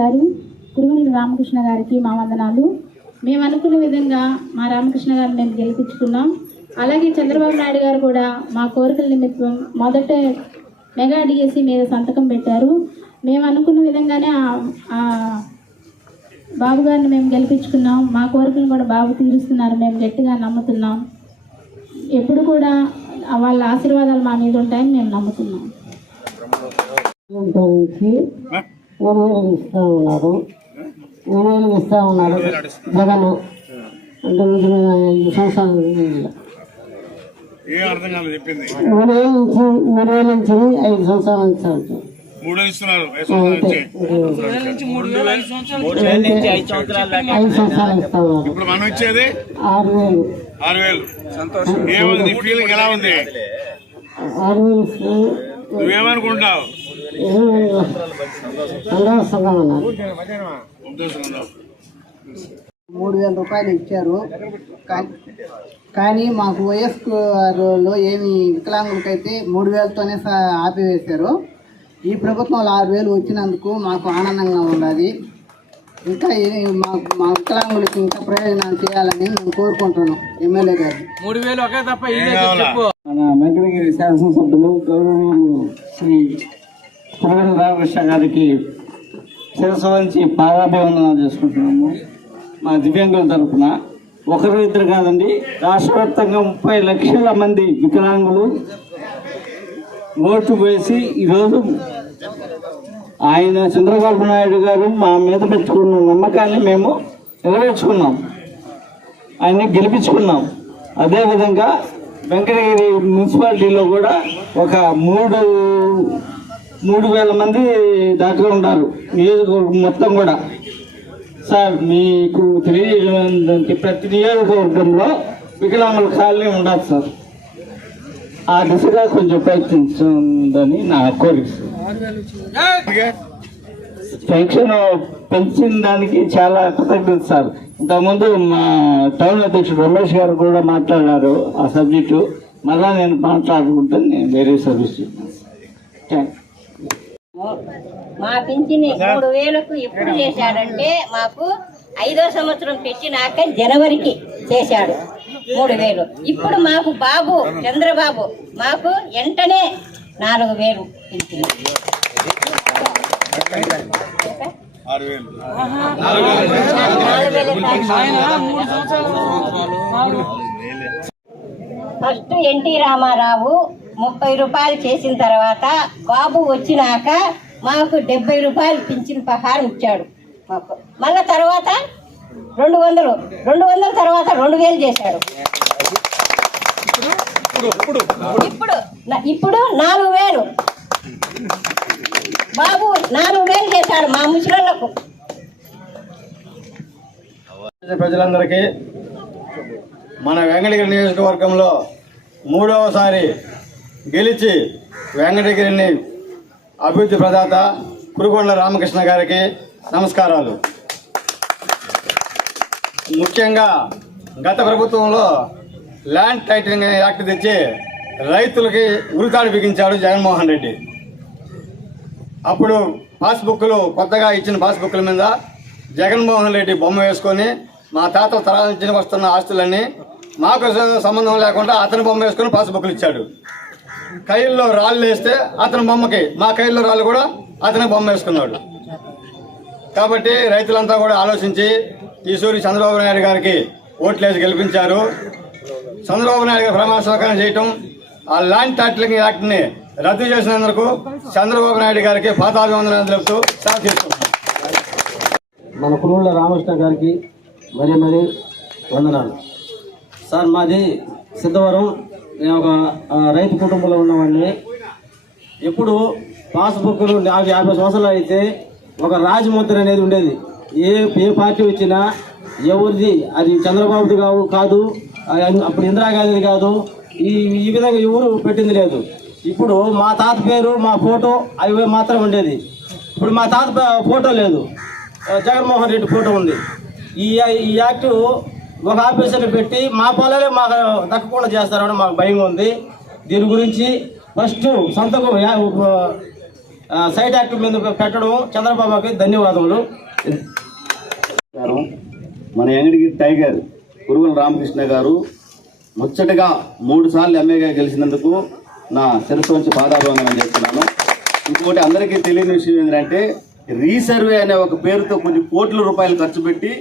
గారు కురుమూరి రామకృష్ణ గారికి మా వందనాలు. మేము అనుకున్న విధంగా మా రామకృష్ణ గారిని మేము గెలిపించుకున్నాం. అలాగే చంద్రబాబు నాయుడు గారు కూడా మా కోరికల నిమిత్తం మొదట మెగా డిఎస్సి మీద సంతకం పెట్టారు. మేము అనుకున్న విధంగానే బాబు గారిని మేము గెలిపించుకున్నాం. మా కోరికలు కూడా బాబు తీరుస్తున్నారు. మేము గట్టిగా నమ్ముతున్నాం. ఎప్పుడు కూడా వాళ్ళ ఆశీర్వాదాలు మా మీద ఉంటాయని మేము నమ్ముతున్నాం. ఎరువులు ఇస్తూ ఉన్నారు. ఎరువులు ఇస్తూ ఉన్నారు? జగన్. అంటే ఈ సంవత్సరం ఏం అర్థం కాలేదు చెప్పింది. ఇరవై నుంచి ఐదు సంవత్సరాల నుంచి. మూడో ఐదు సంవత్సరాల నుంచి ఐదు సంవత్సరాలు ఇస్తా ఉన్నారు. ఇప్పుడు మనం ఇచ్చేది? ఆరు వేలు. ఆరు వేలు. ఏముంది ఫీలింగ్ ఎలా ఉంది ఆరు వేలు నువ్వేమనుకుంటావు మూడు వేల రూపాయలు ఇచ్చారు. కానీ మాకు వయస్కులో ఏమి వికలాంగులకైతే మూడు వేలతోనే స- ఆపివేశారు. ఈ ప్రభుత్వంలో ఆరు వేలు వచ్చినందుకు మాకు ఆనందంగా ఉన్నది ఇంకా ఏ- మాకు మా వికలాంగులకి ఇంకా ప్రయోజనాలు చేయాలని మేము కోరుకుంటున్నాం ఎమ్మెల్యే గారు. మూడు వేలు ఒకే తప్ప మన శాసనసభ్యులు గౌరవనీయులు శ్రీ పురగడ రామకృష్ణ గారికి శిరస్సు వంచి పాదాభివందనాలు చేసుకుంటున్నాము. మా దివ్యాంగుల తరఫున ఒకరు ఇద్దరు కాదండి రాష్ట్ర వ్యాప్తంగా ముప్పై లక్షల మంది వికలాంగులు ఓటు వేసి ఈరోజు ఆయన చంద్రబాబు నాయుడు గారు మా మీద పెట్టుకున్న నమ్మకాన్ని మేము నెరవేర్చుకున్నాం. ఆయన్ని గెలిపించుకున్నాం. అదేవిధంగా వెంకటగిరి మున్సిపాలిటీలో కూడా ఒక మూడు మూడు వేల మంది దాకా ఉన్నారు. నియోజకవర్గం మొత్తం కూడా. సార్ మీకు తెలియజేయడం ప్రతి నియోజకవర్గంలో వికలాంగుల కాలనీ ఉండదు సార్. ఆ దిశగా కొంచెం ప్రయత్నించిందని నా కోరిక పెన్షన్ పెంచిన దానికి చాలా కృతజ్ఞత సార్. ఇంతకుముందు మా టౌన్ అధ్యక్షుడు రమేష్ గారు కూడా మాట్లాడారు ఆ సబ్జెక్టు. మళ్ళా నేను మాట్లాడుకుంటాను నేను వేరే సర్వీస్ థ్యాంక్ మా పింఛని మూడు వేలకు ఎప్పుడు చేశాడంటే మాకు ఐదో సంవత్సరం పెట్టినాక జనవరికి చేశాడు మూడు వేలు. ఇప్పుడు మాకు బాబు చంద్రబాబు మాకు వెంటనే నాలుగు వేలు పింఛను. ఫస్ట్ ఎన్టీ రామారావు ముప్పై రూపాయలు చేసిన తర్వాత బాబు వచ్చినాక మాకు డెబ్బై రూపాయలు పింఛన్ ప్రకారం ఇచ్చాడు మాకు. మళ్ళా తర్వాత రెండు వందలు రెండు వందల తర్వాత రెండు వేలు చేశాడు. ఇప్పుడు ఇప్పుడు నాలుగు వేలు. బాబు నాలుగు వేలు చేశాడు మా ముసలోళ్ళకు. ప్రజలందరికీ మన వెంకటగిరి నియోజకవర్గంలో మూడవసారి గెలిచి వెంకటగిరిని అభివృద్ధి ప్రదాత కురుగొండ రామకృష్ణ గారికి నమస్కారాలు. ముఖ్యంగా గత ప్రభుత్వంలో ల్యాండ్ టైటిలింగ్ యాక్ట్ తెచ్చి రైతులకి ఉరితాడు బిగించాడు జగన్మోహన్ రెడ్డి. అప్పుడు పాస్బుక్లు కొత్తగా ఇచ్చిన పాస్బుక్ల మీద జగన్మోహన్ రెడ్డి బొమ్మ వేసుకొని మా తాత తరాల నుంచి వస్తున్న ఆస్తులన్నీ మాకు సంబంధం లేకుండా అతని బొమ్మ వేసుకొని పాస్బుక్లు ఇచ్చాడు. కైల్లో రాళ్ళు వేస్తే అతని బొమ్మకి మా కైల్లో రాళ్ళు కూడా అతని బొమ్మ వేసుకున్నాడు. కాబట్టి రైతులంతా కూడా ఆలోచించి ఈసూరి చంద్రబాబు నాయుడు గారికి ఓట్లేసి గెలిపించారు. చంద్రబాబు నాయుడు గారు ప్రమాణ స్వీకారం చేయటం ఆ ల్యాండ్ టైటిలింగ్ యాక్ట్ని రద్దు చేసినందుకు చంద్రబాబు నాయుడు గారికి పాతాభివందనాలు తెలుపుతూ సెలవు తీసుకుంటున్నాను మన కురువుల రామకృష్ణ గారికి మరి మరి వందనాలు. సార్ మాది సిద్ధవరం నేను ఒక రైతు కుటుంబంలో ఉన్నవాడిని. ఎప్పుడు పాస్బుక్లు నాకు యాభై సంవత్సరాలు అయితే ఒక రాజముద్ర అనేది ఉండేది. ఏ ఏ పార్టీ వచ్చినా ఎవరిది అది చంద్రబాబుది కావు కాదు అప్పుడు ఇందిరాగాంధీది కాదు ఈ ఈ విధంగా ఎవరు పెట్టింది లేదు. ఇప్పుడు మా తాత పేరు మా ఫోటో అవి మాత్రం ఉండేది. ఇప్పుడు మా తాత ఫోటో లేదు. జగన్మోహన్ రెడ్డి ఫోటో ఉంది. ఈ ఈ యాక్ట్ ఒక ఆఫీసర్ని పెట్టి మా పొలాలే మాకు దక్కకుండా చేస్తారని మాకు భయం ఉంది. దీని గురించి ఫస్ట్ సంతకం సైట్ యాక్ట్ మీద పెట్టడం చంద్రబాబుకి ధన్యవాదములు. మన ఎంగడిగిరి టైగర్ పురుగుల రామకృష్ణ గారు ముచ్చటగా మూడు సార్లు ఎమ్మెల్యేగా గెలిచినందుకు నా శిరస్సు వంచి పాదాభివందనం చేస్తున్నాను. ఇంకోటి అందరికీ తెలియని విషయం ఏంటంటే రీసర్వే అనే ఒక పేరుతో కొన్ని కోట్ల రూపాయలు ఖర్చు పెట్టి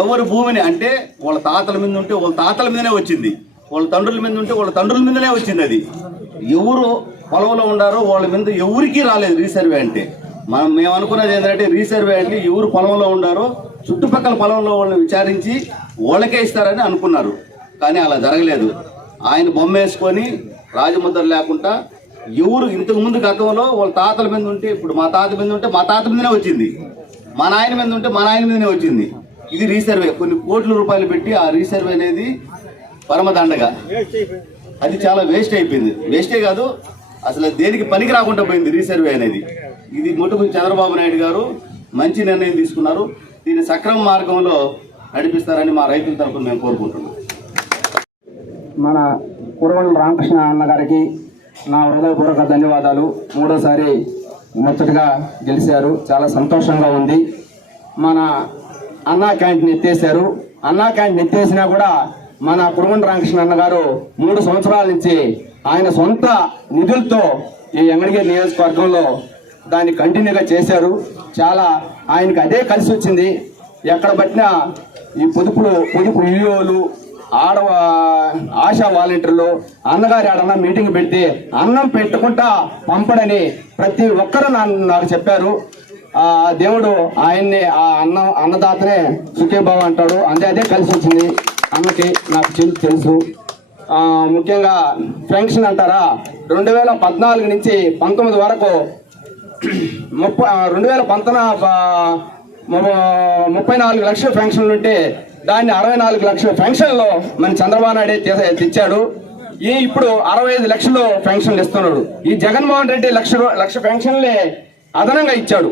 ఎవరి భూమిని అంటే వాళ్ళ తాతల మీద ఉంటే వాళ్ళ తాతల మీదనే వచ్చింది. వాళ్ళ తండ్రుల మీద ఉంటే వాళ్ళ తండ్రుల మీదనే వచ్చింది అది. ఎవరు పొలంలో ఉండారో వాళ్ళ మీద ఎవరికీ రాలేదు రీసర్వే అంటే. మనం మేము అనుకున్నది ఏంటంటే రీసర్వే అంటే ఎవరు పొలంలో ఉండారో చుట్టుపక్కల పొలంలో వాళ్ళని విచారించి వాళ్ళకే ఇస్తారని అనుకున్నారు. కానీ అలా జరగలేదు. ఆయన బొమ్మ వేసుకొని రాజముద్ర లేకుండా ఎవరు ఇంతకు ముందు గతంలో వాళ్ళ తాతల మీద ఉంటే ఇప్పుడు మా తాత మీద ఉంటే మా తాత మీదనే వచ్చింది. మా నాయన మీద ఉంటే మా నాయన మీదనే వచ్చింది. ఇది రీసర్వే కొన్ని కోట్ల రూపాయలు పెట్టి ఆ రీసర్వే అనేది పరమదండగా. అది చాలా వేస్ట్ అయిపోయింది. వేస్టే కాదు అసలు దేనికి పనికి రాకుండా పోయింది రీసర్వే అనేది. ఇది ముట్టుకు చంద్రబాబు నాయుడు గారు మంచి నిర్ణయం తీసుకున్నారు. దీన్ని సక్రమ మార్గంలో నడిపిస్తారని మా రైతుల తరఫున మేము కోరుకుంటున్నాం. మన కురవల రామకృష్ణ అన్న గారికి నా హృదయపూర్వక ధన్యవాదాలు. మూడోసారి ముచ్చటగా గెలిచారు. చాలా సంతోషంగా ఉంది. మన అన్నా క్యాంటీన్ ఎత్తేసారు అన్నా క్యాంటీన్ ఎత్తేసినా కూడా మన కురవండ రామకృష్ణ అన్న గారు మూడు సంవత్సరాల నుంచి ఆయన సొంత నిధులతో ఈ ఎంగడిగిరి నియోజకవర్గంలో దాన్ని కంటిన్యూగా చేశారు. చాలా ఆయనకి అదే కలిసి వచ్చింది. ఎక్కడ పట్టినా ఈ పొదుపులు పొదుపు ఇల్లులు ఆడవ ఆశా వాలంటీర్లు అన్నగారి ఆడన్న మీటింగ్ పెడితే అన్నం పెట్టుకుంటా పంపడని ప్రతి ఒక్కరు నాకు చెప్పారు. ఆ దేవుడు ఆయన్ని ఆ అన్న అన్నదాతనే సుఖీభావ అంటాడు. అందే అదే కలిసి వచ్చింది. అన్నకి నాకు తెలుసు ముఖ్యంగా పెన్షన్ అంటారా? రెండు వేల పద్నాలుగు నుంచి పంతొమ్మిది వరకు ముప్పై రెండు వేల పంతొమ్మిది ముప్పై నాలుగు లక్షల పెన్షన్లు ఉంటే దాన్ని అరవై నాలుగు లక్షల పెన్షన్లో మన చంద్రబాబు నాయుడే తెచ్చాడు. ఈ ఇప్పుడు అరవై ఐదు లక్షలు పెన్షన్లు ఇస్తున్నాడు. ఈ జగన్మోహన్ రెడ్డి లక్ష లక్ష పెన్షన్లే అదనంగా ఇచ్చాడు.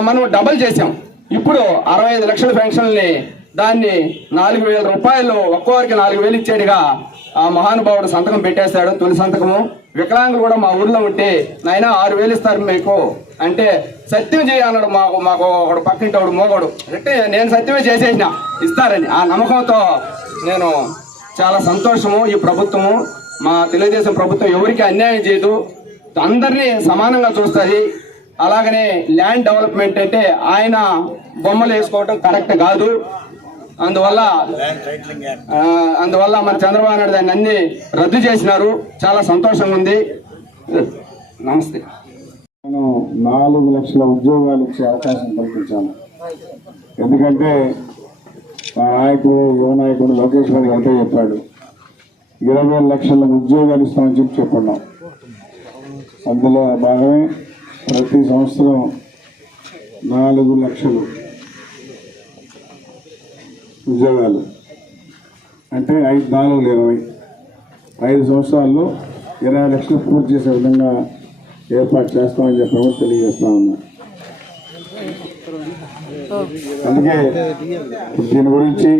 మనం డబల్ చేసాం ఇప్పుడు అరవై ఐదు లక్షల పెన్షన్ని దాన్ని నాలుగు వేల రూపాయలు ఒక్కోరికి నాలుగు వేలు ఇచ్చాడుగా ఆ మహానుభావుడు సంతకం పెట్టేశాడు తొలి సంతకము. వికలాంగులు కూడా మా ఊర్లో ఉంటే నాయన ఆరు వేలు ఇస్తారు మీకు. అంటే సత్యం చేయాలన్నాడు మాకు మాకు ఒకడు పక్కింటోడు మోగోడు. అంటే నేను సత్యమే చేసేసిన ఇస్తారని. ఆ నమ్మకంతో నేను చాలా సంతోషము ఈ ప్రభుత్వము. మా తెలుగుదేశం ప్రభుత్వం ఎవరికి అన్యాయం చేయదు. అందరినీ సమానంగా చూస్తుంది అలాగనే ల్యాండ్ డెవలప్మెంట్ అంటే ఆయన బొమ్మలు వేసుకోవటం కరెక్ట్ కాదు. అందువల్ల ఆ, అందువల్ల మన చంద్రబాబు నాయుడు దాన్ని అన్ని రద్దు చేసినారు. చాలా సంతోషంగా ఉంది. నమస్తే. నేను నాలుగు లక్షల ఉద్యోగాలు ఇచ్చే అవకాశం కల్పించాను ఎందుకంటే మా నాయకుడు యువ నాయకుడు లోకేష్ గారు ఒకటే చెప్పాడు. ఇరవై లక్షల ఉద్యోగాలు ఇస్తామని చెప్పి చెప్పున్నాం. అందులో భాగమే ప్రతి సంవత్సరం నాలుగు లక్షలు ఉద్యోగాలు. అంటే ఐదు నాలుగు ఇరవై. ఐదు సంవత్సరాల్లో ఇరవై లక్షలు పూర్తి చేసే విధంగా ఏర్పాటు చేస్తామని చెప్పి కూడా తెలియజేస్తా ఉన్నా. అందుకే దీని గురించి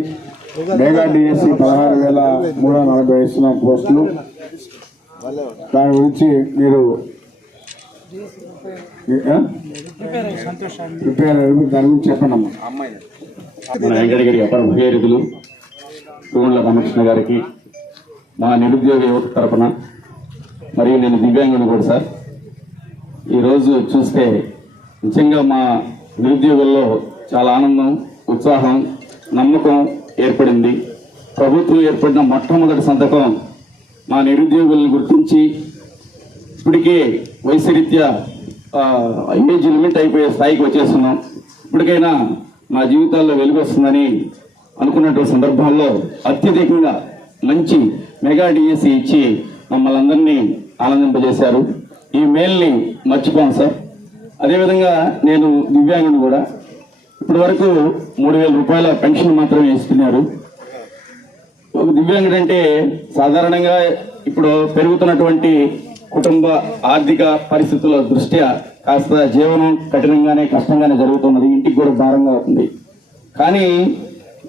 మెగా డిఎస్సి పదహారు వేల మూడు వందల నలభై ఇస్తున్న పోస్టులు. దాని గురించి మీరు రిపేర్ దాని గురించి చెప్పండి అమ్మా మన వెంకటగిరి అపర ముఖ్యరుతులు తూండ్ల రామకృష్ణ గారికి మా నిరుద్యోగ యువత తరపున మరియు నేను దివ్యాంగుని కూడా సార్. ఈరోజు చూస్తే నిజంగా మా నిరుద్యోగుల్లో చాలా ఆనందం ఉత్సాహం నమ్మకం ఏర్పడింది. ప్రభుత్వం ఏర్పడిన మొట్టమొదటి సంతకం మా నిరుద్యోగులను గుర్తించి ఇప్పటికే వయసరీత్యా ఏజ్ లిమిట్ అయిపోయే స్థాయికి వచ్చేస్తున్నాం. ఇప్పటికైనా మా జీవితాల్లో వెలుగు వస్తుందని అనుకున్నటువంటి సందర్భాల్లో అత్యధికంగా మంచి మెగా డిఎస్సి ఇచ్చి మమ్మల్ని అందరినీ ఆనందింపజేశారు. ఈ మెయిల్ని మర్చిపోను సార్. అదేవిధంగా నేను దివ్యాంగుడు కూడా. ఇప్పటి వరకు మూడు వేల రూపాయల పెన్షన్ మాత్రమే ఇస్తున్నారు. ఒక దివ్యాంగుడు అంటే సాధారణంగా ఇప్పుడు పెరుగుతున్నటువంటి కుటుంబ ఆర్థిక పరిస్థితుల దృష్ట్యా కాస్త జీవనం కఠినంగానే కష్టంగానే జరుగుతున్నది. ఇంటికి కూడా భారంగా అవుతుంది కానీ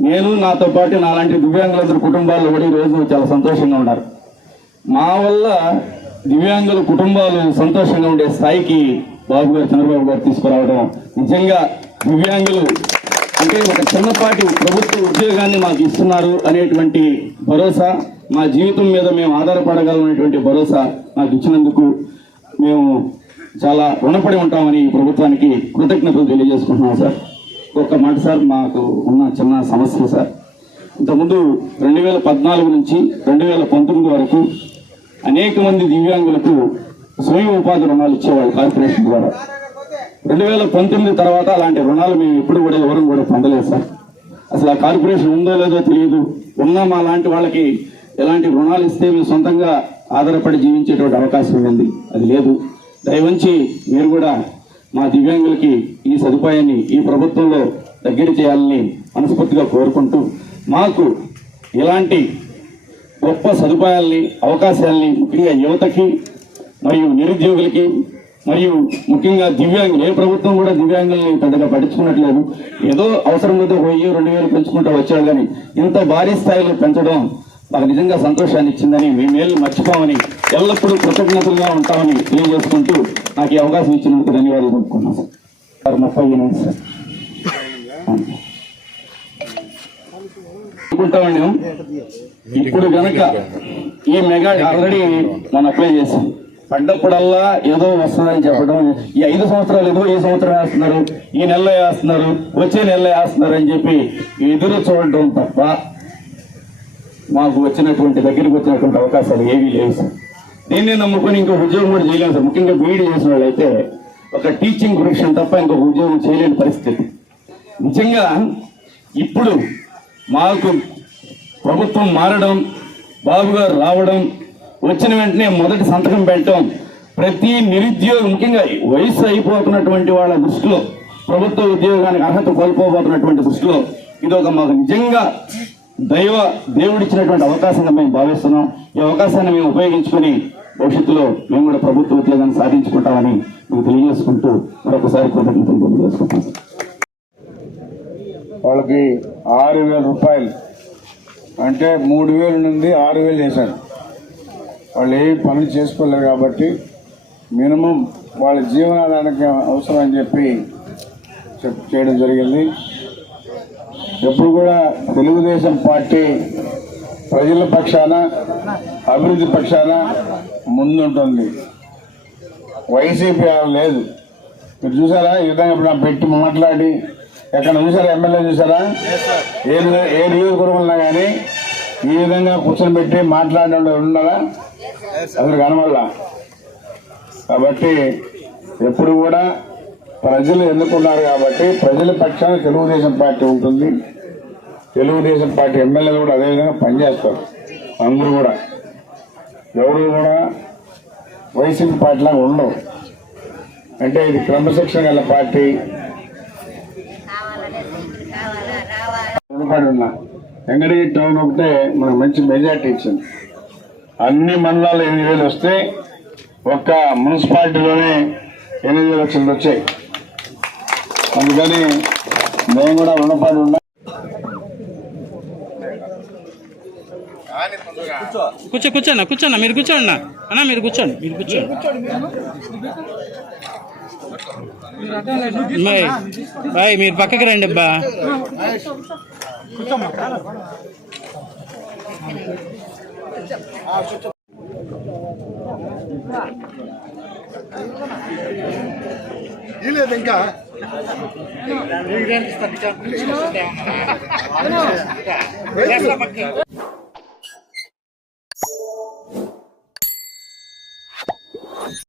నేను నాతో పాటు నాలాంటి దివ్యాంగులందరి కుటుంబాల్లో కూడా ఈరోజు చాలా సంతోషంగా ఉన్నారు. మా వల్ల దివ్యాంగుల కుటుంబాలు సంతోషంగా ఉండే స్థాయికి బాబు గారు చంద్రబాబు గారు తీసుకురావడం నిజంగా దివ్యాంగులు అంటే ఒక చిన్నపాటి ప్రభుత్వ ఉద్యోగాన్ని మాకు ఇస్తున్నారు అనేటువంటి భరోసా మా జీవితం మీద మేము ఆధారపడగలనేటువంటి భరోసా నాకు ఇచ్చినందుకు మేము చాలా రుణపడి ఉంటామని ఈ ప్రభుత్వానికి కృతజ్ఞతలు తెలియజేసుకుంటున్నాం సార్. ఒక్క మాట సార్ మాకు ఉన్న చిన్న సమస్య సార్. ఇంతకుముందు రెండు వేల పద్నాలుగు నుంచి రెండు వేల పంతొమ్మిది వరకు అనేక మంది దివ్యాంగులకు స్వయం ఉపాధి రుణాలు ఇచ్చేవాళ్ళు కార్పొరేషన్ ద్వారా. రెండు వేల పంతొమ్మిది తర్వాత అలాంటి రుణాలు మేము ఎప్పుడు కూడా ఎవరు కూడా పొందలేదు సార్. అసలు ఆ కార్పొరేషన్ ఉందో లేదో తెలియదు. ఉన్నా మా లాంటి వాళ్ళకి ఎలాంటి రుణాలు ఇస్తే మేము సొంతంగా ఆధారపడి జీవించేటువంటి అవకాశం ఉంది. అది లేదు. దయవంచి మీరు కూడా మా దివ్యాంగులకి ఈ సదుపాయాన్ని ఈ ప్రభుత్వంలో దగ్గర చేయాలని మనస్ఫూర్తిగా కోరుకుంటూ మాకు ఇలాంటి గొప్ప సదుపాయాల్ని అవకాశాలని ముఖ్యంగా యువతకి మరియు నిరుద్యోగులకి మరియు ముఖ్యంగా దివ్యాంగులు ఏ ప్రభుత్వం కూడా దివ్యాంగుల్ని పెద్దగా పట్టించుకున్నట్లేదు. ఏదో అవసరం మీద వెయ్యి రెండు వేలు పెంచుకుంటూ వచ్చాడు కానీ ఇంత భారీ స్థాయిలో పెంచడం నాకు నిజంగా సంతోషాన్ని ఇచ్చిందని మీ మేలు మర్చిపోమని ఎల్లప్పుడూ కృతజ్ఞతలుగా ఉంటామని తెలియజేసుకుంటూ నాకు ఈ అవకాశం ఇచ్చినందుకు ధన్యవాదాలు చెప్పుకున్నాను సార్. ముప్పై ఎనిమిది సార్? అనుకుంటామండి ఇప్పుడు గనక ఈ మెగా ఆల్రెడీ మనం అప్లై చేసాం. పడ్డప్పుడల్లా ఏదో వస్తుందని చెప్పడం ఈ ఐదు సంవత్సరాలు ఏదో ఈ సంవత్సరం వేస్తున్నారు ఈ నెలలో వేస్తున్నారు వచ్చే నెలలో వేస్తున్నారు అని చెప్పి ఎదురు చూడటం తప్ప మాకు వచ్చినటువంటి దగ్గరికి వచ్చినటువంటి అవకాశాలు ఏవీ లేవు సార్. దీన్ని నమ్ముకొని ఇంకొక ఉద్యోగం కూడా చేయలేము సార్. ముఖ్యంగా బీఈడీ చేసిన వాళ్ళైతే ఒక టీచింగ్ ప్రొఫెషన్ తప్ప ఇంకొక ఉద్యోగం చేయలేని పరిస్థితి. నిజంగా ఇప్పుడు మాకు ప్రభుత్వం మారడం బాబు గారు రావడం వచ్చిన వెంటనే మొదటి సంతకం పెట్టడం ప్రతి నిరుద్యోగం ముఖ్యంగా వయసు అయిపోతున్నటువంటి వాళ్ళ దృష్టిలో ప్రభుత్వ ఉద్యోగానికి అర్హత కోల్పోబోతున్నటువంటి దృష్టిలో ఇది ఒక మాకు నిజంగా దైవ దేవుడిచ్చినటువంటి అవకాశంగా మేము భావిస్తున్నాం. ఈ అవకాశాన్ని మేము ఉపయోగించుకొని భవిష్యత్తులో మేము కూడా ప్రభుత్వ ఉద్యోగాన్ని సాధించుకుంటామని మీకు తెలియజేసుకుంటూ మరొకసారి కృతజ్ఞతలు తెలియజేసుకుంటాం వాళ్ళకి ఆరు వేల రూపాయలు. అంటే మూడు వేలు నుండి ఆరు వేలు చేశారు. వాళ్ళు ఏ పనులు చేసుకోలేరు కాబట్టి మినిమం వాళ్ళ జీవనాధారానికి అవసరం అని చెప్పి చెప్ చేయడం జరిగింది. ఎప్పుడు కూడా తెలుగుదేశం పార్టీ ప్రజల పక్షాన అభివృద్ధి పక్షాన ముందుంటుంది. వైసీపీ అలా లేదు. మీరు చూసారా? ఈ విధంగా ఇప్పుడు పెట్టి మాట్లాడి ఎక్కడ చూసారా? ఎమ్మెల్యే చూసారా? ఏ ఏ నియోజకవర్గంలో కానీ ఈ విధంగా కూర్చొని పెట్టి మాట్లాడిన ఉన్నారా? అసలు కనవల్ల కాబట్టి ఎప్పుడు కూడా ప్రజలు ఎన్నుకున్నారు కాబట్టి ప్రజల పక్షాన తెలుగుదేశం పార్టీ ఉంటుంది. తెలుగుదేశం పార్టీ ఎమ్మెల్యేలు కూడా అదేవిధంగా పనిచేస్తారు. అందరూ కూడా. ఎవరు కూడా వైసీపీ పార్టీలాగా ఉండవు అంటే ఇది క్రమశిక్షణ గల పార్టీ. ఉన్నా వెంకటగిరి టౌన్ ఒకటే మనకు మంచి మెజార్టీ ఇచ్చింది. అన్ని మండలాలు ఎనిమిది వేలు వస్తే ఒక్క మున్సిపాలిటీలోనే ఎనిమిది లక్షలు వచ్చాయి. అందుకని మేము కూడా రుణపడి ఉన్నా. కూర్చో కూర్చోన్న కూర్చోన్న మీరు కూర్చోండి అన్న. అన్న మీరు కూర్చోండి మీరు కూర్చోండి. బాయ్ మీరు పక్కకి రండి అబ్బా. ఇంకా. నేను